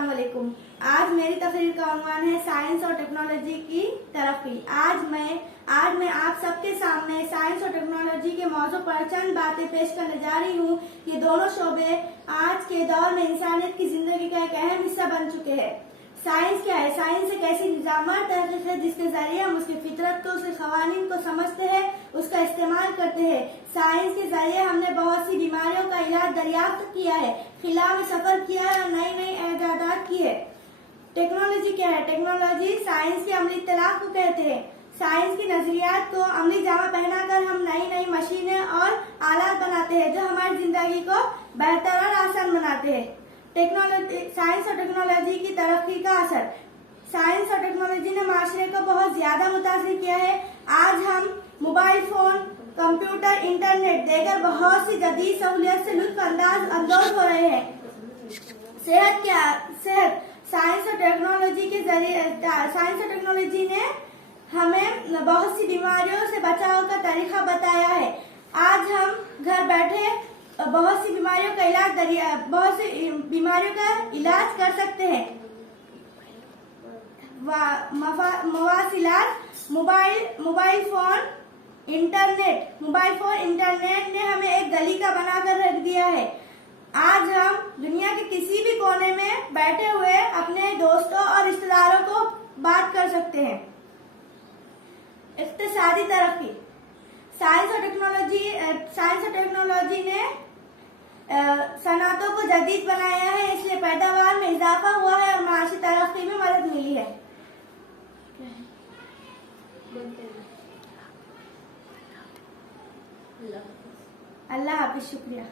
अस्सलाम वालेकुम। आज मेरी तकरीर का उन्वान है साइंस और टेक्नोलॉजी की तरक्की। आज मैं आप सबके सामने साइंस और टेक्नोलॉजी के मौजू पर चंद बातें पेश करने जा रही हूँ। ये दोनों शोबे आज के दौर में इंसानियत की जिंदगी का एक अहम हिस्सा बन चुके हैं। साइंस क्या है? साइंस एक ऐसी निजामत तहकीक है जिसके जरिए हम उसकी फितरत को, उसके कवानीन को समझते हैं, उसका इस्तेमाल करते हैं। साइंस के जरिए हमने बहुत सी बीमारियों का इलाज दरियाफ्त किया है, खिला में सफर किया है और नई नई इजादात की है। टेक्नोलॉजी क्या है? टेक्नोलॉजी साइंस की अमली इत्तलाह को कहते हैं। साइंस की नजरियात को अमली जामा पहनाकर हम नई नई मशीनें और आलात बनाते हैं जो हमारी जिंदगी को बेहतर और आसान बनाते हैं। साइंस और टेक्नोलॉजी की तरक्की का असर। साइंस और टेक्नोलॉजी ने माशरे को बहुत ज्यादा मुतासिर किया है। आज हम मोबाइल फोन, कंप्यूटर, इंटरनेट देकर बहुत सी जदीद सहूलियत से लुत्फ अंदोज हो रहे हैं। सेहत साइंस और टेक्नोलॉजी ने हमें बहुत सी बीमारियों से बचाव का तरीका बताया है। आज हम घर बैठे बहुत सी बीमारियों का इलाज कर सकते हैं। मवासिलात मोबाइल फोन इंटरनेट ने हमें एक गली का बनाकर रख दिया है। आज हम दुनिया के किसी भी कोने में बैठे हुए अपने दोस्तों और रिश्तेदारों को बात कर सकते हैं। इक्तिसादी तरक्की। साइंस और टेक्नोलॉजी ने सनातों को जदीद बनाया है, इसलिए पैदावार में इजाफा हुआ है और माशी तरक्की में मदद मिली है। अल्लाह हाफिज, शुक्रिया।